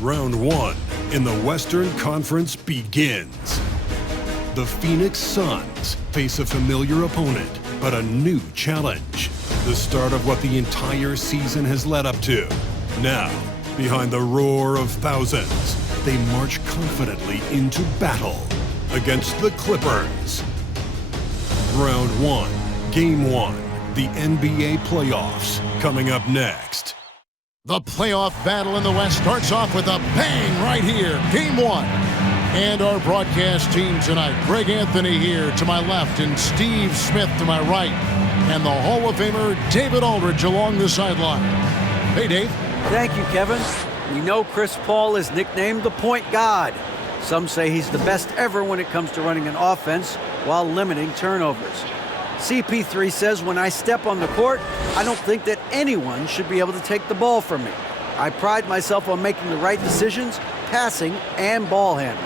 Round one in the Western Conference begins. The Phoenix Suns face a familiar opponent, but a new challenge. The start of what the entire season has led up to. Now, behind the roar of thousands, they march confidently into battle against the Clippers. Round one, Game 1, the NBA playoffs, coming up next. The playoff battle in the West starts off with a bang right here. Game 1. And our broadcast team tonight, Greg Anthony here to my left and Steve Smith to my right. And the Hall of Famer, David Aldridge, along the sideline. Hey, Dave. Thank you, Kevin. We know Chris Paul is nicknamed the Point God. Some say he's the best ever when it comes to running an offense while limiting turnovers. CP3 says, when I step on the court, I don't think that anyone should be able to take the ball from me. I pride myself on making the right decisions, passing and ball handling.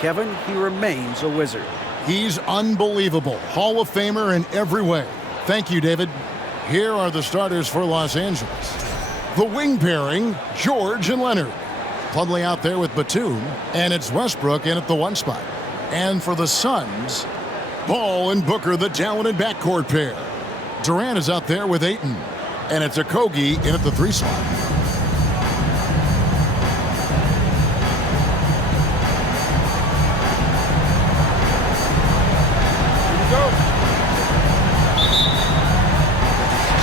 Kevin, he remains a wizard. He's unbelievable. Hall of Famer in every way. Thank you, David. Here are the starters for Los Angeles. The wing pairing, George and Leonard. Plumlee out there with Batum, and it's Westbrook in at the 1 spot. And for the Suns, Ball and Booker, the talented backcourt pair. Durant is out there with Ayton, and it's Okogie in at the 3 slot.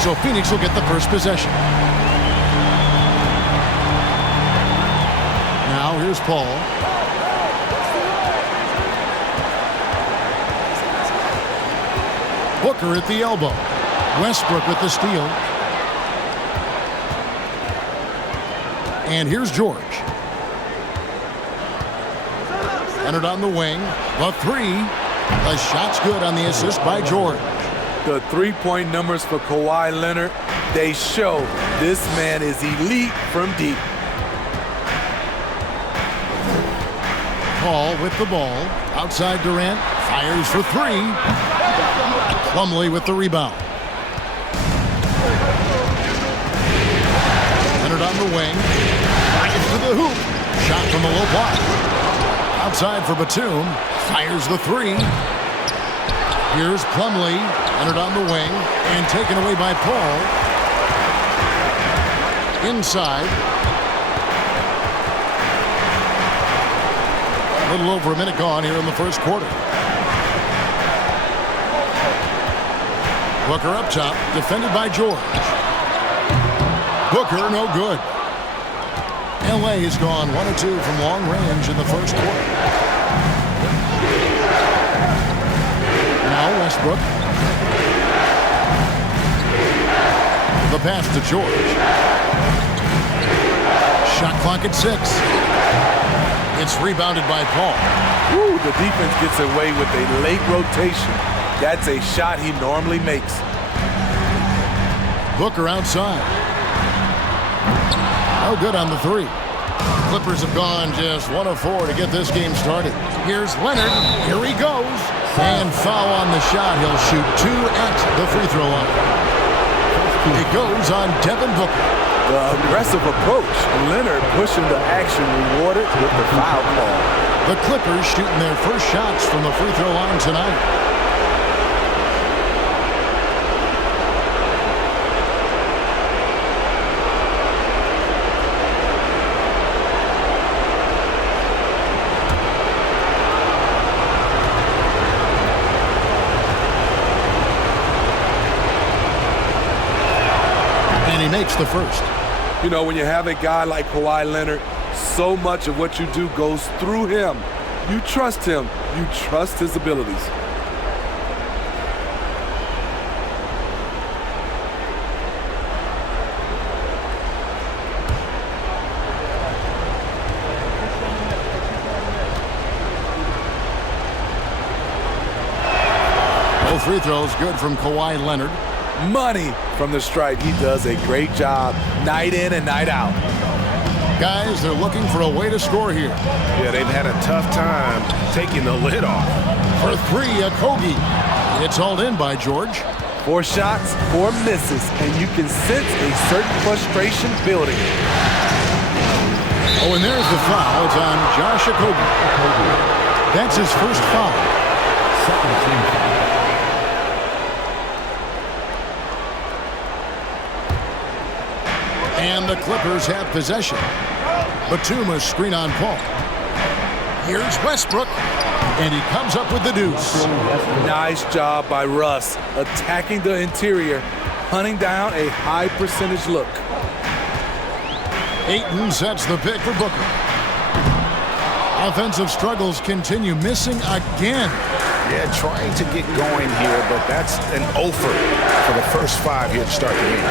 So Phoenix will get the first possession. Now here's Paul. Booker at the elbow. Westbrook with the steal. And here's George. Leonard on the wing. The 3. The shot's good on the assist by George. The three-point numbers for Kawhi Leonard, they show this man is elite from deep. Paul with the ball. Outside Durant. Fires for 3. Plumlee with the rebound. Leonard on the wing. Fires to the hoop. Shot from the low block. Outside for Batum. Fires the 3. Here's Plumlee. Leonard on the wing. And taken away by Paul. Inside. A little over a minute gone here in the first quarter. Booker up top, defended by George. Booker, no good. LA has gone 1 of 2 from long range in the first quarter. Now Westbrook. The pass to George. Shot clock at 6. It's rebounded by Paul. Ooh, the defense gets away with a late rotation. That's a shot he normally makes. Booker outside. No good on the 3. Clippers have gone just 1 of 4 to get this game started. Here's Leonard. Here he goes. And foul on the shot. He'll shoot 2 at the free throw line. It goes on Devin Booker. The aggressive approach. Leonard pushing the action, rewarded with the foul call. The Clippers shooting their first shots from the free throw line tonight. And he makes the first. You know, when you have a guy like Kawhi Leonard, so much of what you do goes through him. You trust him. You trust his abilities. Both free throws good from Kawhi Leonard. Money from the stripe. He does a great job night in and night out. Guys, they're looking for a way to score here. Yeah, they've had a tough time taking the lid off. For 3, Okogie. It's hauled in by George. 4 shots, 4 misses, and you can sense a certain frustration building. Oh, and there's the foul. It's on Josh Okogie. That's his first foul. Second team foul. And the Clippers have possession. Batum screen on Paul. Here's Westbrook. And he comes up with the deuce. Nice job by Russ, attacking the interior, hunting down a high percentage look. Ayton sets the pick for Booker. Offensive struggles continue, missing again. Yeah, trying to get going here, but that's an offer for the first 5 here to start the game.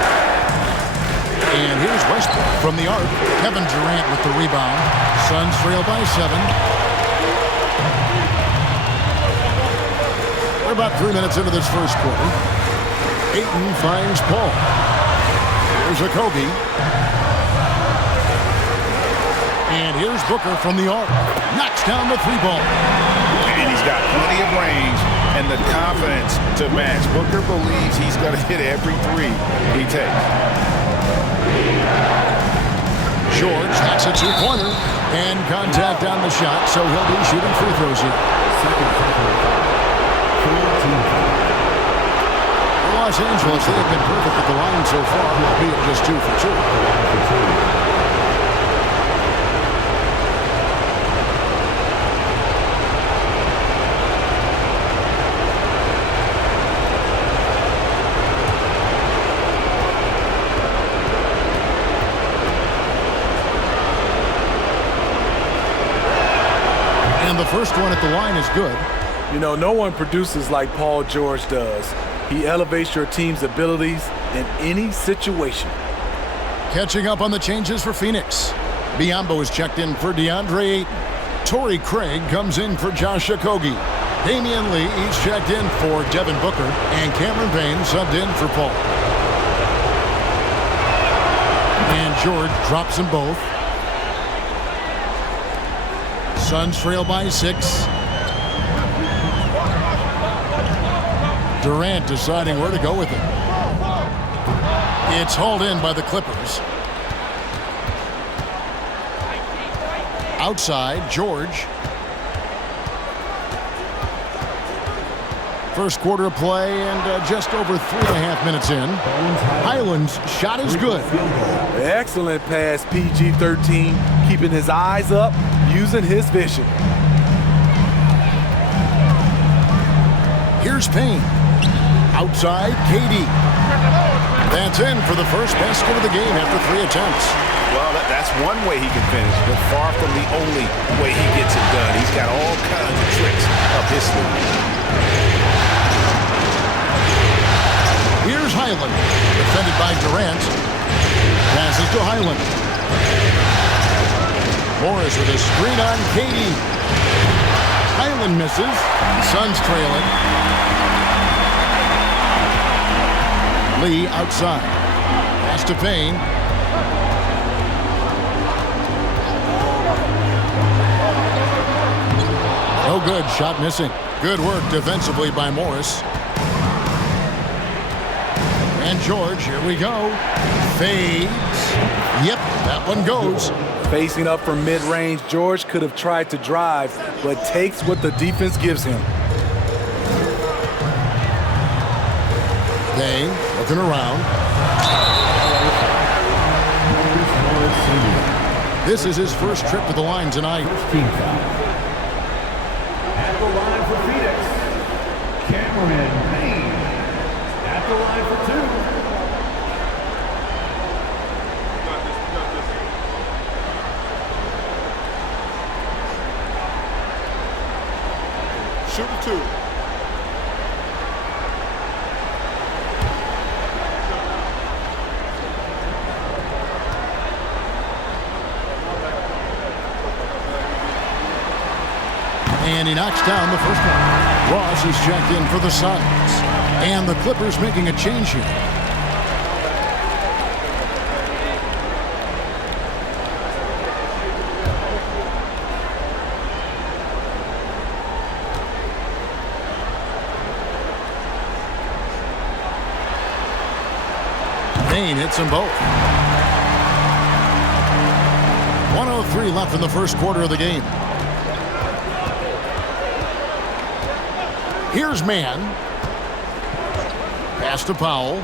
And here's Westbrook from the arc. Kevin Durant with the rebound. Suns trail by 7. We're about 3 minutes into this first quarter. Ayton finds Paul. Here's Okogie. And here's Booker from the arc. Knocks down the 3-ball. And he's got plenty of range and the confidence to match. Booker believes he's going to hit every 3 he takes. George knocks a 2-pointer. And contact on the shot, so he'll be shooting free throws here. Second technical foul. Third team foul. Los Angeles, they have been perfect at the line so far, albeit just 2 for 2. Line for 2. And the first one at the line is good. You know, no one produces like Paul George does. He elevates your team's abilities in any situation. Catching up on the changes for Phoenix. Biyombo is checked in for DeAndre Ayton. Torrey Craig comes in for Josh Okogie. Damian Lee each checked in for Devin Booker. And Cameron Payne subbed in for Paul. And George drops them both. Suns trail by 6. Durant deciding where to go with it. It's hauled in by the Clippers. Outside, George. First quarter of play and just over 3.5 minutes in. Highland's shot is good. Excellent pass, PG-13, keeping his eyes up, using his vision. Here's Payne. Outside, KD. That's in for the first basket of the game after 3 attempts. Well, that's one way he can finish, but far from the only way he gets it done. He's got all kinds of tricks up his sleeve. Here's Highland, defended by Durant. Passes to Highland. Morris with a screen on KD. Highland misses. Suns trailing. Lee outside. Pass to Payne. No good. Shot missing. Good work defensively by Morris. And George, here we go. Fades. Yep, that one goes. Facing up from mid-range, George could have tried to drive, but takes what the defense gives him. Payne looking around. This is his first trip to the line tonight. First team foul. At the line for Phoenix, Cameron Payne. At the line for 2. Shoot 2. And he knocks down the first one. Ross is checked in for the Suns. And the Clippers making a change here. Payne hits them both. 1:03 left in the first quarter of the game. Here's Mann. Pass to Powell.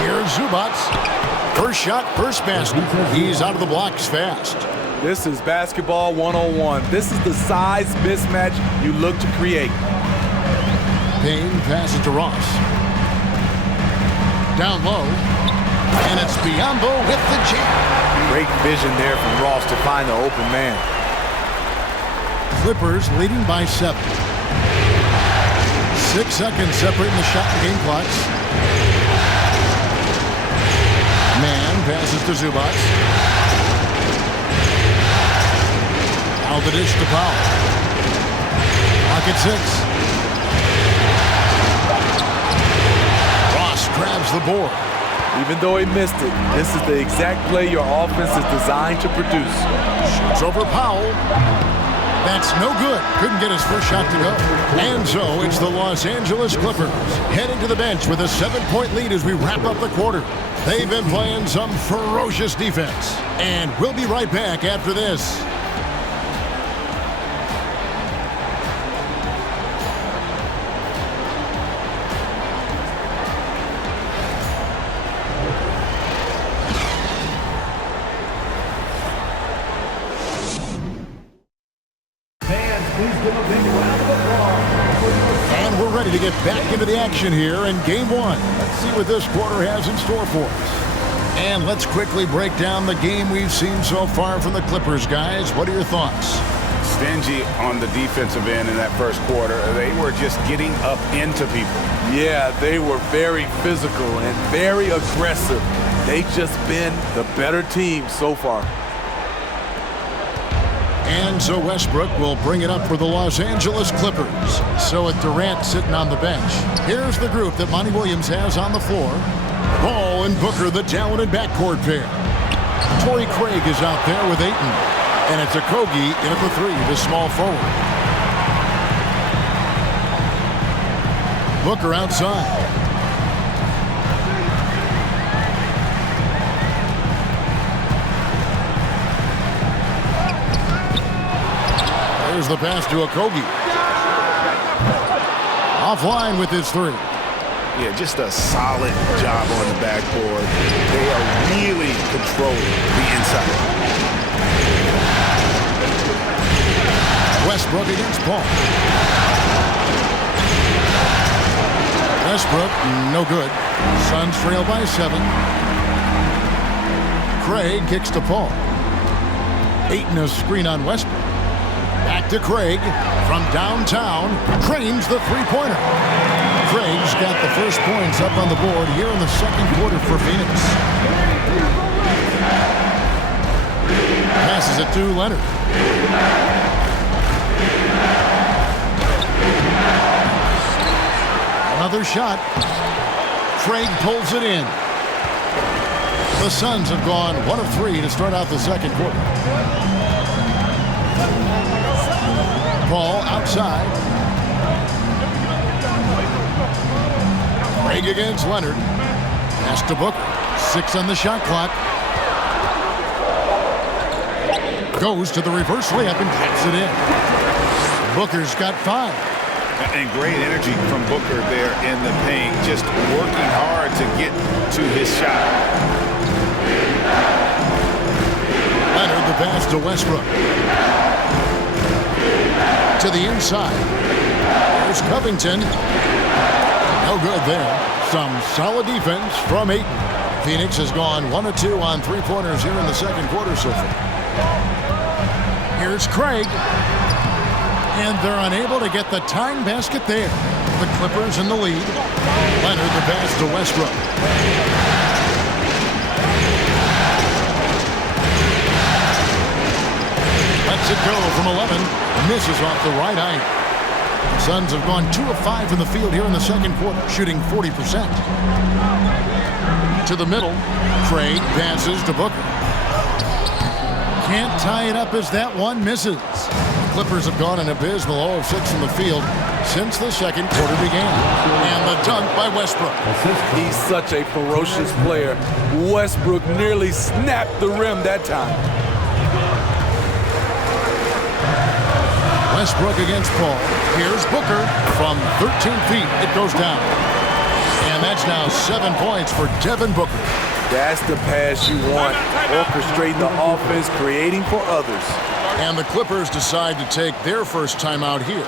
Here's Zubats. First shot, first basket. He's out of the blocks fast. This is basketball 101. This is the size mismatch you look to create. Payne passes to Ross. Down low. And it's Biyombo with the jam. Great vision there from Ross to find the open man. Clippers leading by 7. 6 seconds separating the shot and game clocks. Mann passes to Zubats. Out the dish to Powell. Clock at 6. Ross grabs the board. Even though he missed it, this is the exact play your offense is designed to produce. Shoots over Powell. That's no good. Couldn't get his first shot to go. And so it's the Los Angeles Clippers heading to the bench with a 7-point lead as we wrap up the quarter. They've been playing some ferocious defense. And we'll be right back after this. And we're ready to get back into the action here in Game 1. Let's see what this quarter has in store for us. And let's quickly break down the game we've seen so far from the Clippers, guys. What are your thoughts? Stingy on the defensive end in that first quarter. They were just getting up into people. Yeah, they were very physical and very aggressive. They've just been the better team so far. And so Westbrook will bring it up for the Los Angeles Clippers. So with Durant sitting on the bench, here's the group that Monty Williams has on the floor. Ball and Booker, the talented backcourt pair. Torrey Craig is out there with Ayton. And it's Okogie in at the 3, the small forward. Booker outside. There's the pass to Okogie. Offline with his 3. Yeah, just a solid job on the backboard. They are really controlling the inside. Westbrook against Paul. Westbrook, no good. Suns trail by 7. Craig kicks to Paul. Ayton a screen on Westbrook. Back to Craig from downtown. Cranes the three-pointer. Craig's got the first points up on the board here in the second quarter for Phoenix. Passes it to Leonard. Another shot. Craig pulls it in. The Suns have gone 1 of 3 to start out the second quarter. Paul outside. Craig against Leonard. Pass to Booker. 6 on the shot clock. Goes to the reverse layup and taps it in. Booker's got 5. And great energy from Booker there in the paint. Just working hard to get to his shot. Leonard the pass to Westbrook. To the inside. There's Covington. No good there. Some solid defense from Ayton. Phoenix has gone 1 of 2 on three-pointers here in the second quarter so far. Here's Craig. And they're unable to get the tying basket there. The Clippers in the lead. Leonard the pass to Westbrook. Lets it go from 11. Misses off the right eye. The Suns have gone 2 of 5 from the field here in the second quarter, shooting 40%. To the middle. Craig passes to Booker. Can't tie it up as that one misses. Clippers have gone an abysmal 0 of 6 from the field since the second quarter began. And the dunk by Westbrook. He's such a ferocious player. Westbrook nearly snapped the rim that time. Westbrook against Paul. Here's Booker from 13 feet. It goes down. And that's now 7 points for Devin Booker. That's the pass you want. Orchestrating the offense, creating for others. And the Clippers decide to take their first timeout here.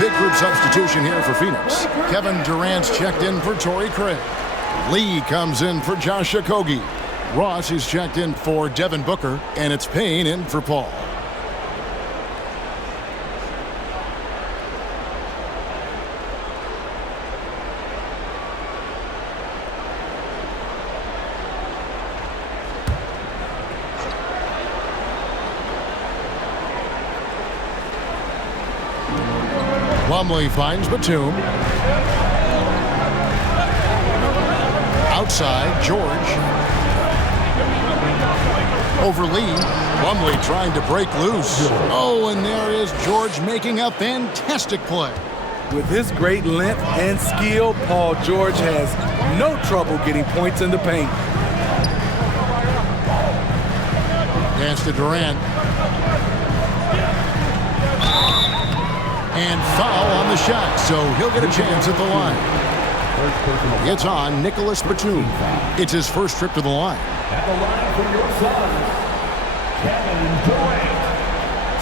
Big group substitution here for Phoenix. Kevin Durant's checked in for Torrey Craig. Lee comes in for Josh Okogie. Ross is checked in for Devin Booker, and it's Payne in for Paul. Plumlee finds Batum. Outside, George. Over Lee. Plumlee trying to break loose. Oh, and there is George making a fantastic play. With his great length and skill, Paul George has no trouble getting points in the paint. Pass to Durant. And foul on the shot, so he'll get a chance at the line. It's on Nicholas Batum. It's his first trip to the line. At the line for your Suns, Kevin Durant,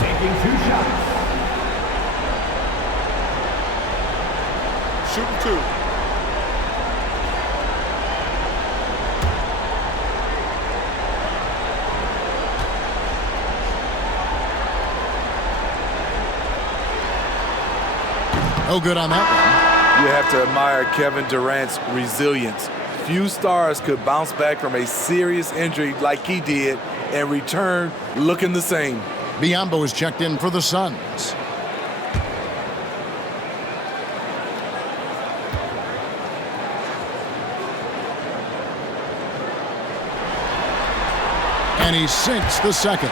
taking 2 shots. Shooting 2. No good on that one. You have to admire Kevin Durant's resilience. Few stars could bounce back from a serious injury like he did and return looking the same. Biyombo is checked in for the Suns. And he sinks the second.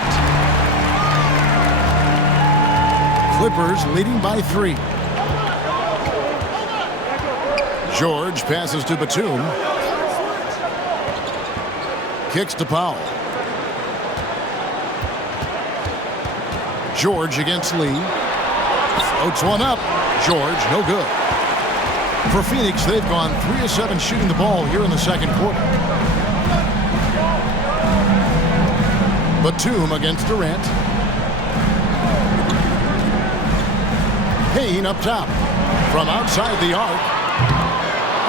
Clippers leading by 3. George passes to Batum. Kicks to Powell. George against Lee. Floats one up. George, no good. For Phoenix, they've gone 3 of 7 shooting the ball here in the second quarter. Batum against Durant. Payne up top. From outside the arc.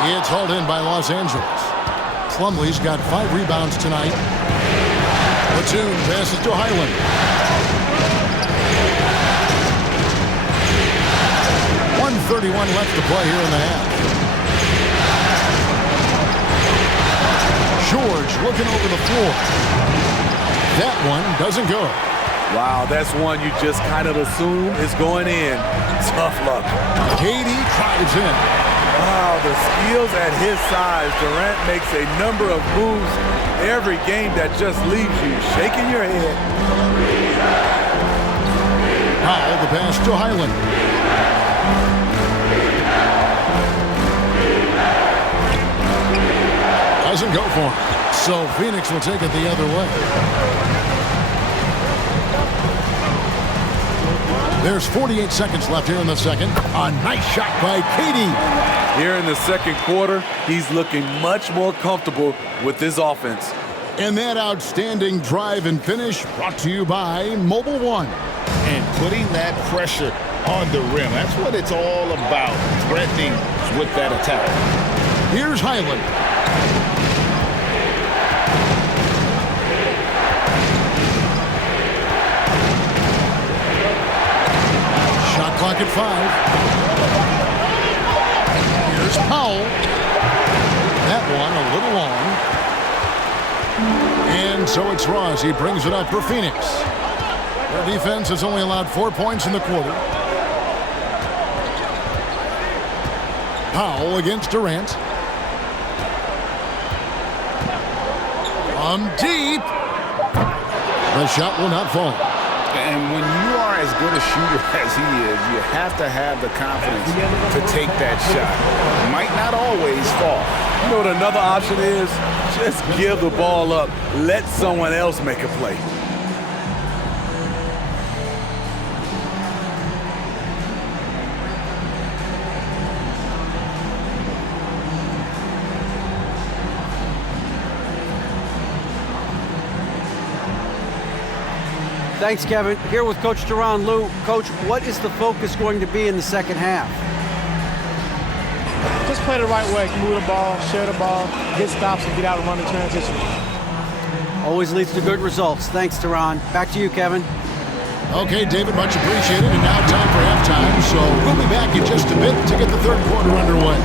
It's hauled in by Los Angeles. Plumlee's got 5 rebounds tonight. Batum passes to Highland. .131 left to play here in the half. George looking over the floor. That one doesn't go. Wow, that's one you just kind of assume is going in. Tough luck. KD drives in. Wow, the skills at his size. Durant makes a number of moves every game that just leaves you shaking your head. Powell, the pass to Highland. Doesn't go for it. So Phoenix will take it the other way. There's 48 seconds left here in the second. A nice shot by KD. Here in the second quarter, he's looking much more comfortable with his offense. And that outstanding drive and finish brought to you by Mobile One. And putting that pressure on the rim. That's what it's all about, threatening with that attack. Here's Highland. Shot clock at 5. Here's Powell. That one a little long. And so it's Ross. He brings it up for Phoenix. Their defense has only allowed 4 points in the quarter. Powell against Durant. From deep. The shot will not fall. And when you are as good a shooter as he is, you have to have the confidence to take that shot. Might not always fall. You know what another option is? Just give the ball up. Let someone else make a play. Thanks, Kevin. Here with Coach Duran. Lou, Coach, what is the focus going to be in the second half? Just play the right way. Move the ball, share the ball, get stops, and get out and run the transition. Always leads to good results. Thanks, Duran. Back to you, Kevin. Okay, David, much appreciated. And now time for halftime. So we'll be back in just a bit to get the third quarter underway.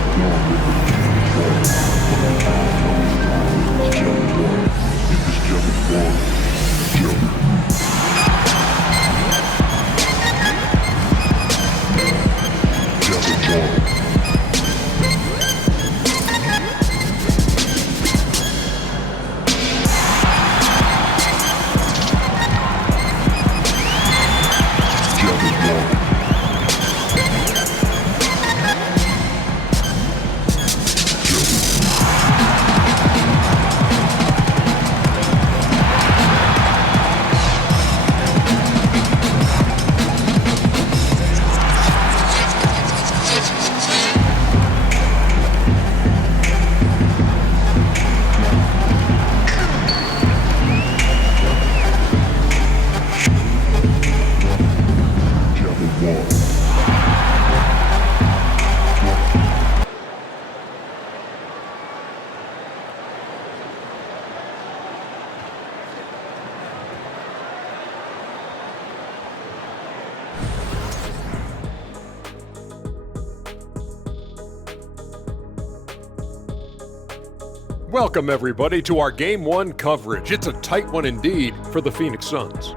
Welcome, everybody, to our Game 1 coverage. It's a tight one indeed for the Phoenix Suns.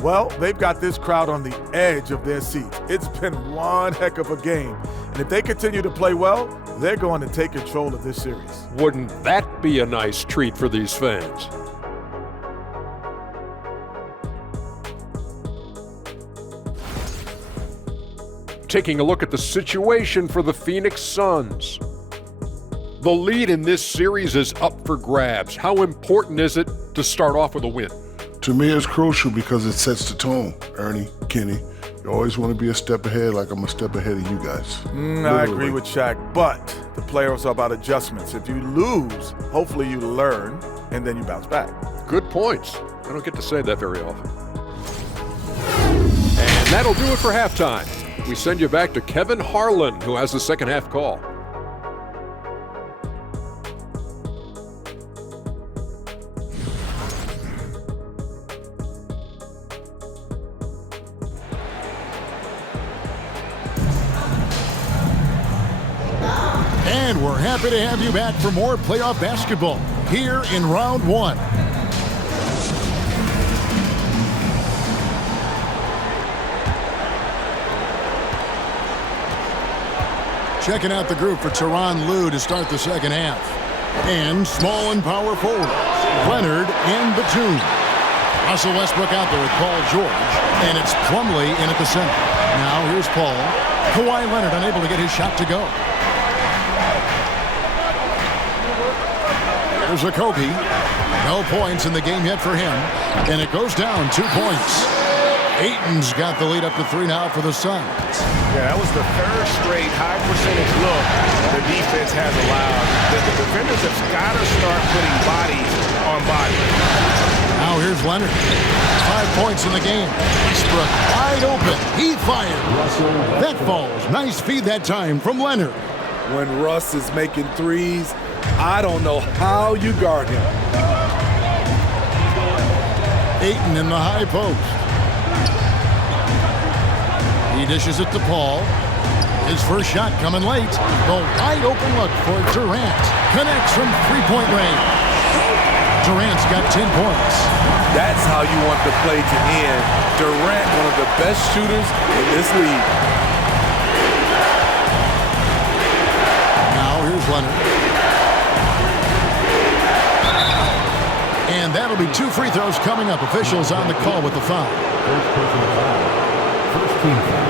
Well, they've got this crowd on the edge of their seats. It's been one heck of a game. And if they continue to play well, they're going to take control of this series. Wouldn't that be a nice treat for these fans? Taking a look at the situation for the Phoenix Suns. The lead in this series is up for grabs. How important is it to start off with a win? To me, it's crucial because it sets the tone, Ernie, Kenny. You always want to be a step ahead, like I'm a step ahead of you guys. I agree with Shaq, but the playoffs are about adjustments. If you lose, hopefully you learn, and then you bounce back. Good points. I don't get to say that very often. And that'll do it for halftime. We send you back to Kevin Harlan, who has the second half call. And we're happy to have you back for more playoff basketball here in round one. checking out the group for Tyronn Lue to start the second half. And small and power forwards, Leonard and Batum. Russell Westbrook out there with Paul George, and it's Plumlee in at the center. Now here's Paul. Kawhi Leonard unable to get his shot to go. Here's Okogie. No points in the game yet for him, and it goes down 2 points. Ayton's got the lead up to 3 now for the Suns. Yeah, that was the third straight high percentage look the defense has allowed. The defenders have got to start putting bodies on bodies. Now here's Leonard. 5 points in the game. Westbrook wide open. He fired. That falls. Nice feed that time from Leonard. When Russ is making threes, I don't know how you guard him. Ayton in the high post. He dishes it to Paul. His first shot coming late. The wide open look for Durant. Connects from three-point range. Durant's got 10 points. That's how you want the play to end. Durant, one of the best shooters in this league. Now here's Leonard. And that'll be 2 free throws coming up. Officials on the call with the foul. First personal foul. First team foul.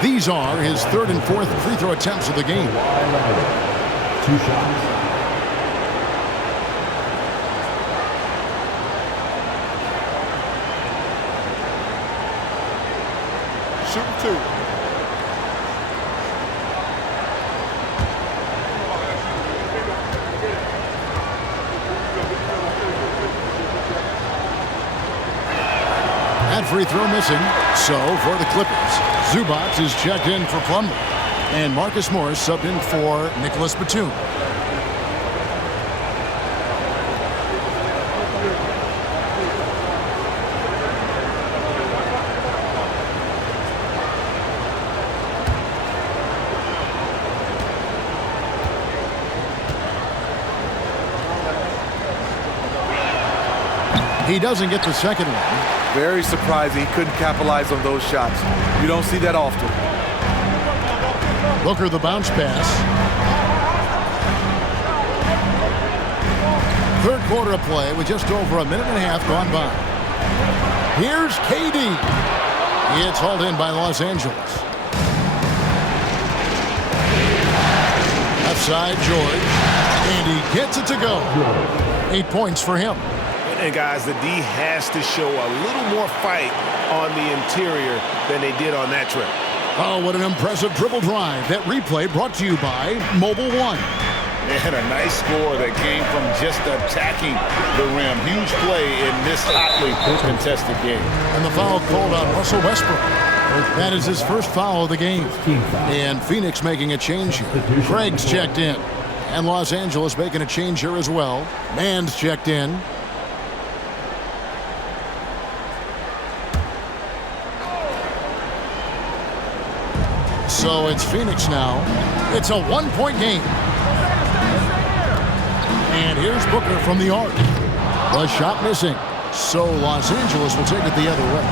These are his 3rd and 4th free throw attempts of the game. 2 shots. Shoot 2. That free throw missing. So for the Clippers, Zubac is checked in for Plumlee. And Marcus Morris subbed in for Nicholas Batum. He doesn't get the second one. Very surprising he couldn't capitalize on those shots. You don't see that often. Booker the bounce pass. Third quarter of play with just over a minute and a half gone by. Here's KD. It's hauled in by Los Angeles. Left side, George. And he gets it to go. 8 points for him. And guys, the D has to show a little more fight on the interior than they did on that trip. Oh, what an impressive dribble drive. That replay brought to you by Mobile One. They had a nice score that came from just attacking the rim. Huge play in this hotly contested game. And the foul called on Russell Westbrook. That is his first foul of the game. And Phoenix making a change here. Craig's checked in. And Los Angeles making a change here as well. Mann's checked in. So it's Phoenix now. It's a 1-point game. And here's Booker from the arc. The shot missing. So Los Angeles will take it the other way.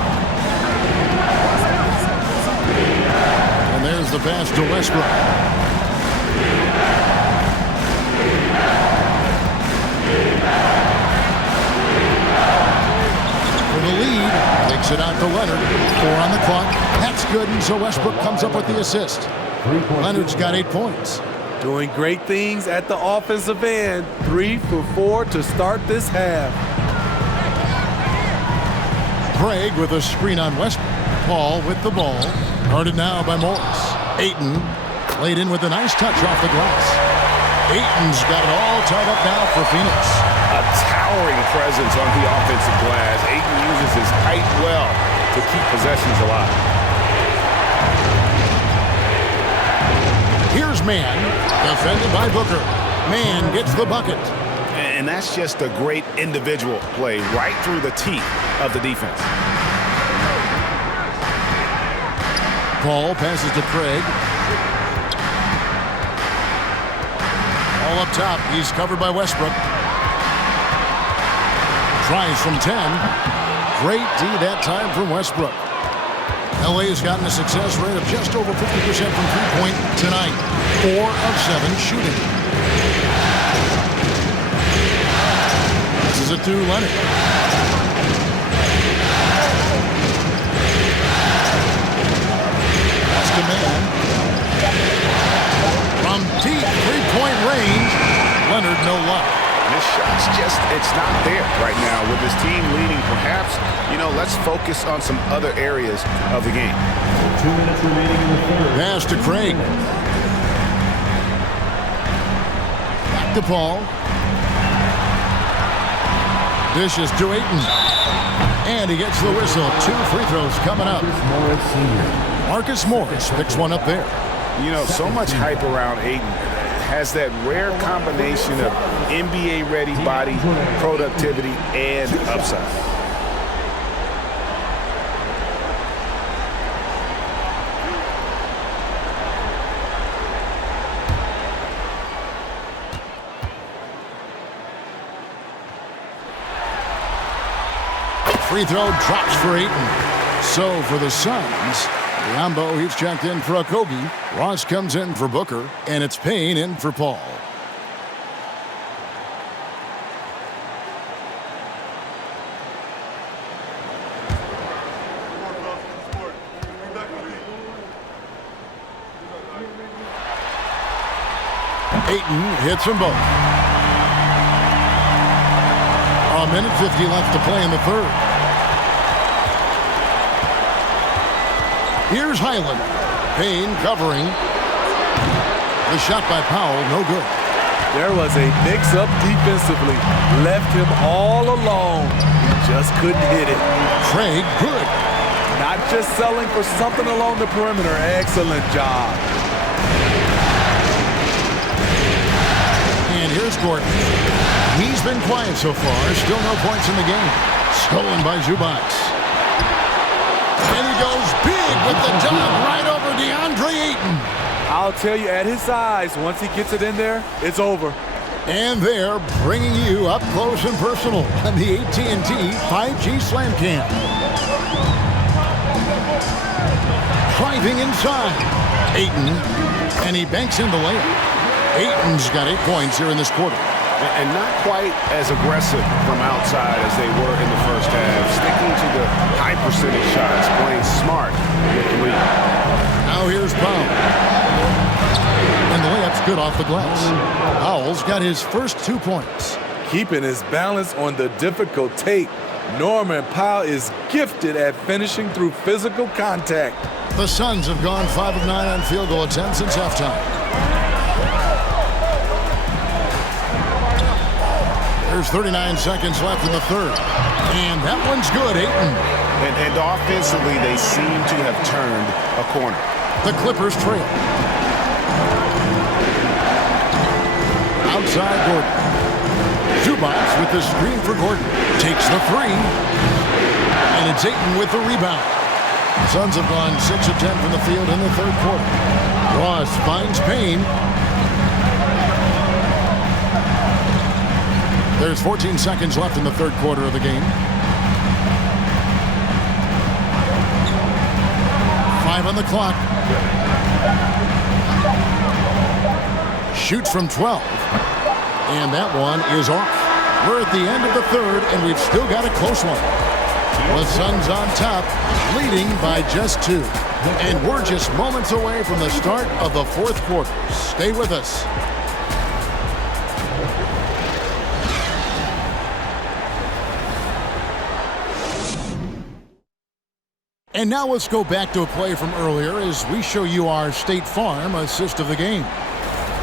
And there's the pass to Westbrook. For the lead, takes it out to Leonard. 4 on the clock. That's good, and so Westbrook comes up with the assist. Leonard's got 8 points. Doing great things at the offensive end. 3 for 4 to start this half. Craig with a screen on Westbrook. Paul with the ball. Guarded now by Morris. Ayton laid in with a nice touch off the glass. Ayton's got it all tied up now for Phoenix. A towering presence on the offensive glass. Ayton uses his height well to keep possessions alive. Here's Mann, defended by Booker. Mann gets the bucket. And that's just a great individual play right through the teeth of the defense. Paul passes to Craig. All up top. He's covered by Westbrook. Tries from 10. Great D that time from Westbrook. LA has gotten a success rate of just over 50% from three-point tonight. 4 of 7 shooting. This is it to Leonard. That's the man. From deep three-point range, Leonard no luck. This shot's just, it's not there right now. With his team leading, perhaps, let's focus on some other areas of the game. 2 minutes remaining in the third. Pass to Craig. Back to Paul. Dishes to Ayton. And he gets the whistle. 2 free throws coming up. Marcus Morris picks one up there. So much hype around Ayton. Has that rare combination of NBA-ready body, productivity, and upside. Free throw drops for Ayton. So for the Suns, Rambo, he's checked in for Okogie. Ross comes in for Booker, and it's Payne in for Paul. Ayton hits them both. A minute 50 left to play in the third. Here's Highland. Payne covering. The shot by Powell, no good. There was a mix-up defensively. Left him all alone. He just couldn't hit it. Craig, good. Not just selling for something along the perimeter. Excellent job. And here's Gordon. He's been quiet so far. Still no points in the game. Stolen by Zubac. And he goes big with the dunk right over DeAndre Ayton. I'll tell you, at his size, once he gets it in there, it's over. And they're bringing you up close and personal on the AT&T 5G Slam Cam. Driving inside. Ayton, and he banks in the layup. Ayton's got 8 points here in this quarter. And not quite as aggressive from outside as they were in the first half. Sticking to the high percentage shots, playing smart with the lead. Now here's Powell. And the layup's good off the glass. Powell's got his first 2 points. Keeping his balance on the difficult take. Norman Powell is gifted at finishing through physical contact. The Suns have gone 5 of 9 on field goal attempts since halftime. There's 39 seconds left in the third. And that one's good, Ayton. And offensively, they seem to have turned a corner. The Clippers trail. Outside Gordon. Zubac with the screen for Gordon. Takes the three. And it's Ayton with the rebound. Suns have gone 6 of 10 from the field in the third quarter. Ross finds Payne. There's 14 seconds left in the third quarter of the game. 5 on the clock. Shoots from 12. And that one is off. We're at the end of the third, and we've still got a close one. The Suns on top, leading by just 2. And we're just moments away from the start of the fourth quarter. Stay with us. And now let's go back to a play from earlier as we show you our State Farm assist of the game.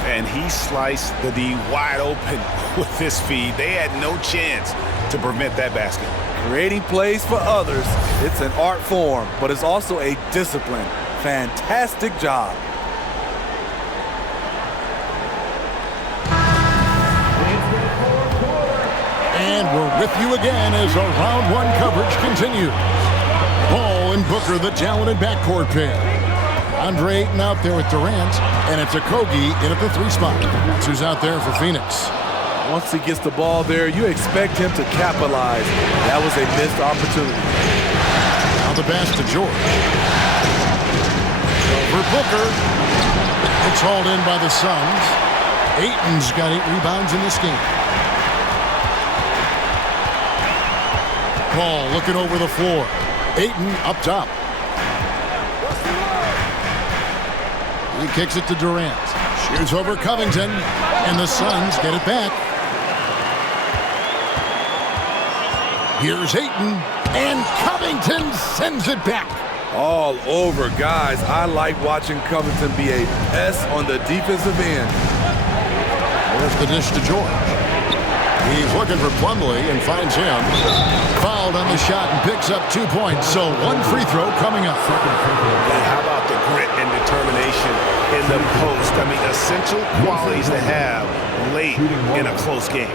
And he sliced the D wide open with this feed. They had no chance to prevent that basket. Creating plays for others, it's an art form, but it's also a discipline. Fantastic job. And we're with you again as our round 1 coverage continues. Ball and Booker, the talented backcourt pair. Andre Ayton out there with Durant, and it's Okogie in at the 3 spot. That's who's out there for Phoenix. Once he gets the ball there, you expect him to capitalize. That was a missed opportunity. Now the pass to George. Over Booker. It's hauled in by the Suns. Ayton's got 8 rebounds in this game. Paul looking over the floor. Ayton up top. He kicks it to Durant. Shoots over Covington. And the Suns get it back. Here's Ayton. And Covington sends it back. All over, guys. I like watching Covington be a pest on the defensive end. There's the dish to George. He's looking for Plumlee and finds him. Fouled on the shot and picks up 2 points. So 1 free throw coming up. And how about the grit and determination in the post? I mean, essential qualities to have late in a close game.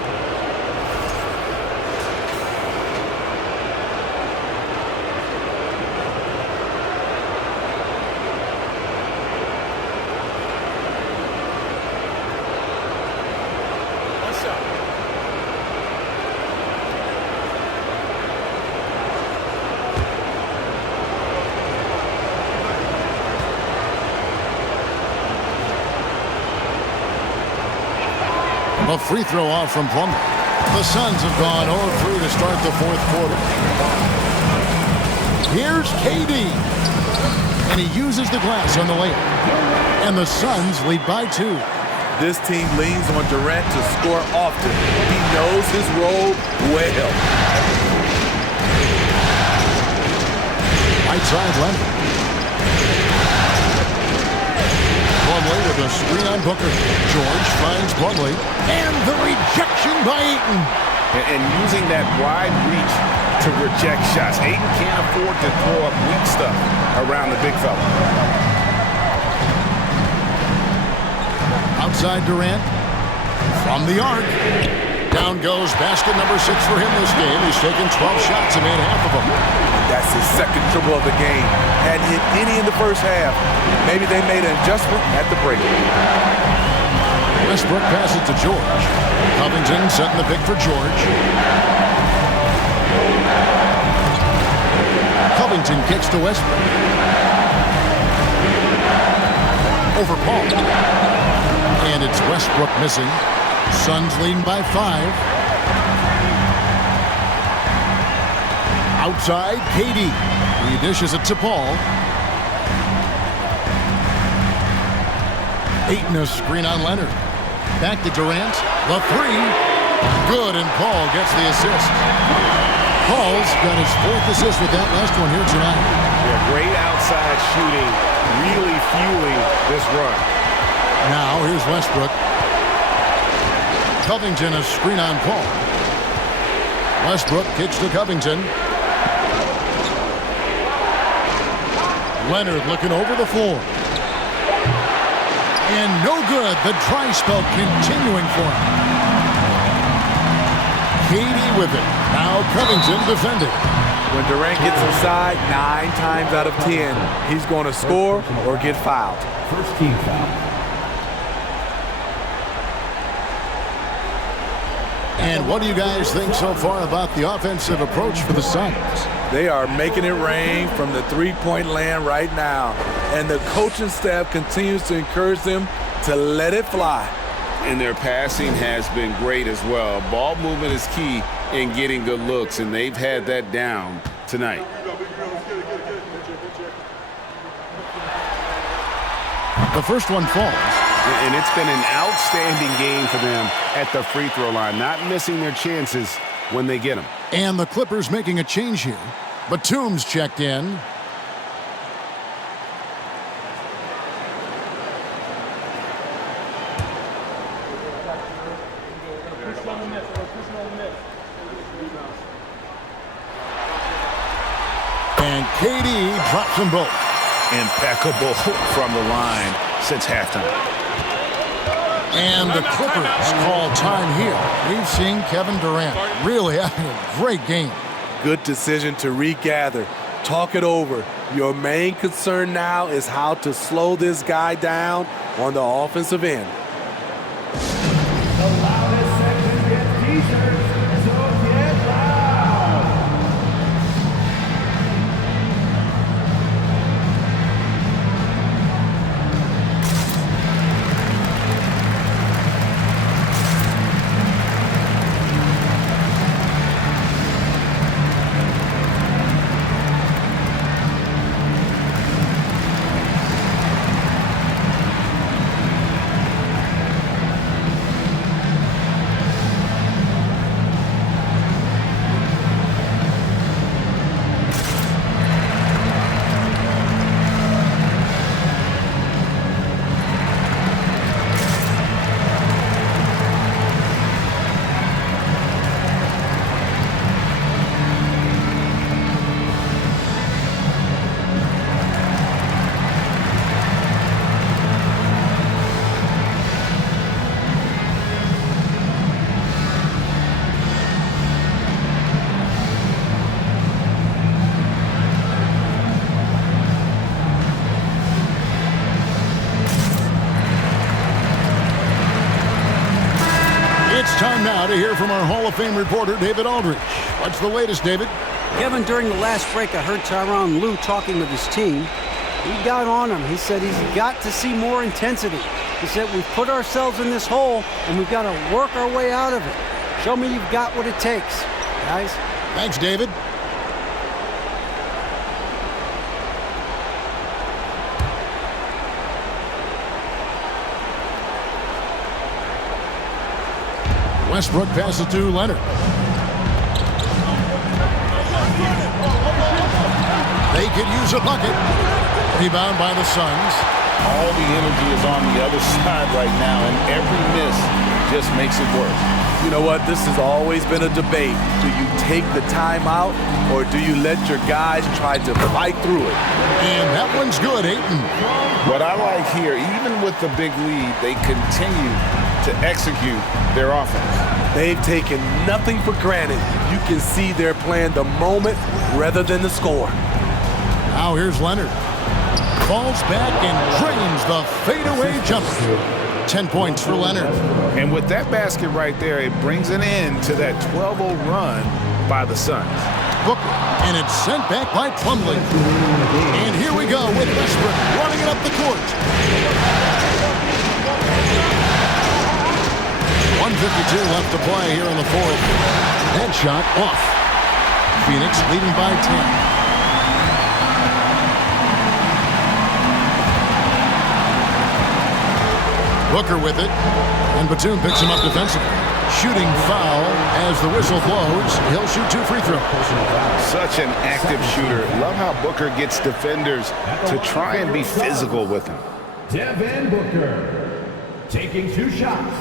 A free throw off from Plumlee. The Suns have gone 0-3 to start the 4th quarter. Here's KD. And he uses the glass on the layup. And the Suns lead by 2. This team leans on Durant to score often. He knows his role well. Right side Leonard. Plumlee with a screen on Booker. George finds Plumlee. And the rejection by Ayton. And using that wide reach to reject shots. Ayton can't afford to throw up weak stuff around the big fella. Outside Durant. From the arc. Down goes basket number 6 for him this game. He's taken 12 shots and made half of them. That's his second triple of the game. Hadn't hit any in the first half. Maybe they made an adjustment at the break. Westbrook passes to George. Covington setting the pick for George. Covington kicks to Westbrook. Over Paul. And it's Westbrook missing. Suns leading by 5. Outside, KD. He dishes it to Paul. Ayton a screen on Leonard. Back to Durant. The 3. Good, and Paul gets the assist. Paul's got his 4th assist with that last one here tonight. Yeah, great outside shooting, really fueling this run. Now here's Westbrook. Covington a screen on Paul. Westbrook kicks to Covington. Leonard looking over the floor. And no good. The dry spell continuing for him. KD with it. Now Covington defending. When Durant gets inside, 9 times out of 10, he's going to score or get fouled. First team foul. And what do you guys think so far about the offensive approach for the Suns? They are making it rain from the three-point land right now. And the coaching staff continues to encourage them to let it fly. And their passing has been great as well. Ball movement is key in getting good looks, and they've had that down tonight. The first one falls. And it's been an outstanding game for them at the free throw line, not missing their chances when they get them. And the Clippers making a change here. Batum's checked in. And KD drops them both. Impeccable from the line since halftime. And the Clippers call time here. We've seen Kevin Durant really having a great game. Good decision to regather. Talk it over. Your main concern now is how to slow this guy down on the offensive end. The loudest section gets t-shirts, so get loud. time now to hear from our Hall of Fame reporter, David Aldridge. What's the latest, David? Kevin, during the last break, I heard Tyronn Lue talking with his team. He got on him. He said he's got to see more intensity. He said we've put ourselves in this hole, and we've got to work our way out of it. Show me you've got what it takes, guys. Thanks, David. Westbrook passes to Leonard. They could use a bucket. Rebound by the Suns. All the energy is on the other side right now, and every miss just makes it worse. You know what? This has always been a debate. Do you take the timeout, or do you let your guys try to fight through it? And that one's good, Ayton. What I like here, even with the big lead, they continue to execute their offense. They've taken nothing for granted. You can see they're playing the moment rather than the score. Now here's Leonard. Falls back and drains the fadeaway jumper. 10 points for Leonard. And with that basket right there, it brings an end to that 12-0 run by the Suns. Booker, and it's sent back by Plumlee. And here we go with Westbrook running it up the court. 1:52 left to play here in the fourth. Headshot off. Phoenix leading by 10. Booker with it, and Batum picks him up defensively. Shooting foul as the whistle blows. He'll shoot 2 free throws. Such an active shooter. Love how Booker gets defenders to try and be physical with him. Devin Booker taking 2 shots.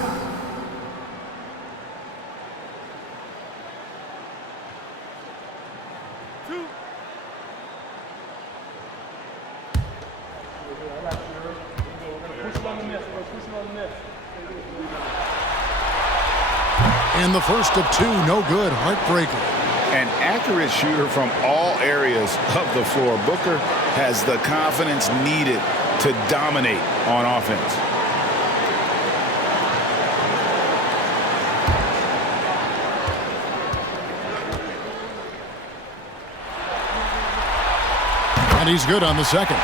And the first of 2, no good. Heartbreaker. An accurate shooter from all areas of the floor. Booker has the confidence needed to dominate on offense. And he's good on the second.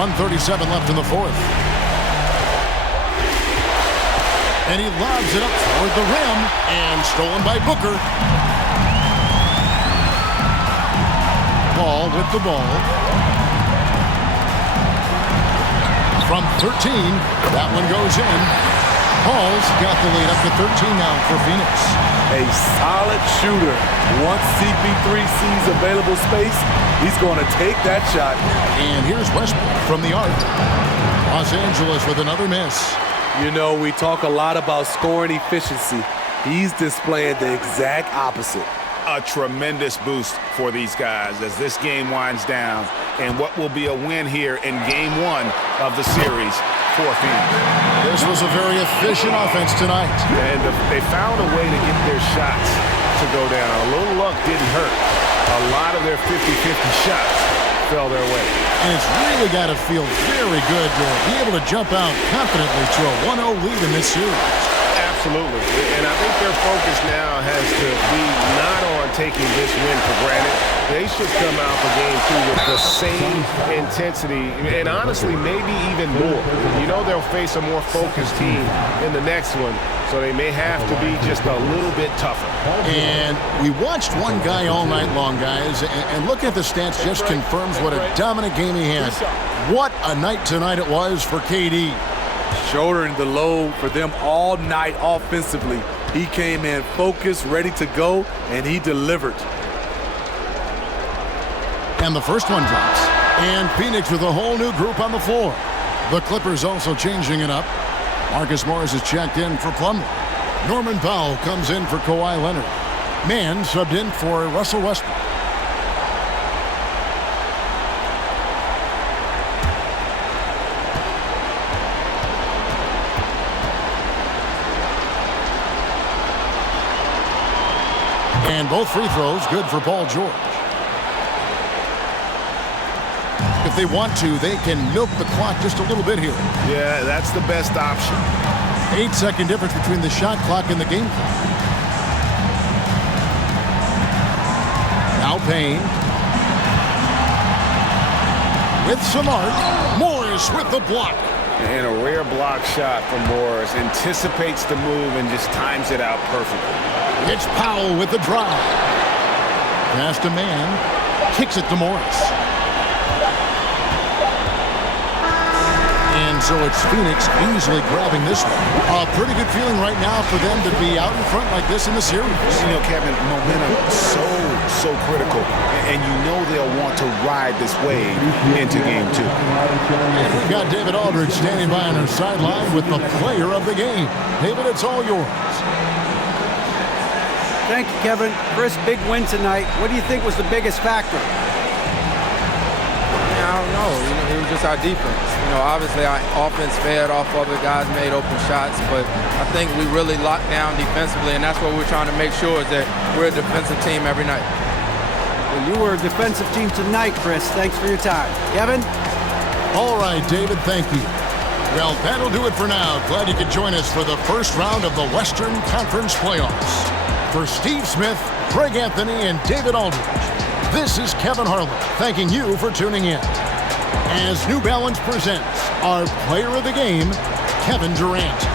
1:37 left in the fourth. And he lobs it up toward the rim, and stolen by Booker. Ball with the ball. From 13, that one goes in. Paul's got the lead up to 13 now for Phoenix. A solid shooter. Once CP3 sees available space, he's going to take that shot. And here's Westbrook from the arc. Los Angeles with another miss. You know, we talk a lot about scoring efficiency. He's displaying the exact opposite. A tremendous boost for these guys as this game winds down, and what will be a win here in Game 1 of the series for Phoenix. This was a very efficient offense tonight. And they found a way to get their shots to go down. A little luck didn't hurt. A lot of their 50-50 shots fell their way. And it's really got to feel very good to be able to jump out confidently to a 1-0 lead in this series. Absolutely. And I think their focus now has to be not on taking this win for granted. They should come out for Game 2 with the same intensity and honestly maybe even more. You know they'll face a more focused team in the next one, so they may have to be just a little bit tougher. And we watched one guy all night long, guys, and looking at the stats just confirms what a dominant game he had. What a night tonight it was for KD. Shouldering the load for them all night offensively. He came in focused, ready to go, and he delivered. And the first one drops. And Phoenix with a whole new group on the floor. The Clippers also changing it up. Marcus Morris is checked in for Plumlee. Norman Powell comes in for Kawhi Leonard. Mann subbed in for Russell Westbrook. And both free throws good for Paul George. If they want to, they can milk the clock just a little bit here. Yeah, that's the best option. 8-second difference between the shot clock and the game clock. Now Payne. With some art. Morris with the block. And a rare block shot from Morris. Anticipates the move and just times it out perfectly. It's Powell with the drive. Past a man. Kicks it to Morris. And so it's Phoenix easily grabbing this one. A pretty good feeling right now for them to be out in front like this in the series. You know, Kevin, momentum so critical. And you know they'll want to ride this wave into game 2. And we've got David Aldridge standing by on our sideline with the player of the game. David, it's all yours. Thank you, Kevin. Chris, big win tonight. What do you think was the biggest factor? I don't know. It was just our defense. Obviously our offense fed off of it. Guys made open shots, but I think we really locked down defensively, and that's what we're trying to make sure is that we're a defensive team every night. Well, you were a defensive team tonight, Chris. Thanks for your time. Kevin? All right, David, thank you. Well, that'll do it for now. Glad you could join us for the first round of the Western Conference Playoffs. For Steve Smith, Craig Anthony, and David Aldridge, this is Kevin Harlan thanking you for tuning in. As New Balance presents our player of the game, Kevin Durant.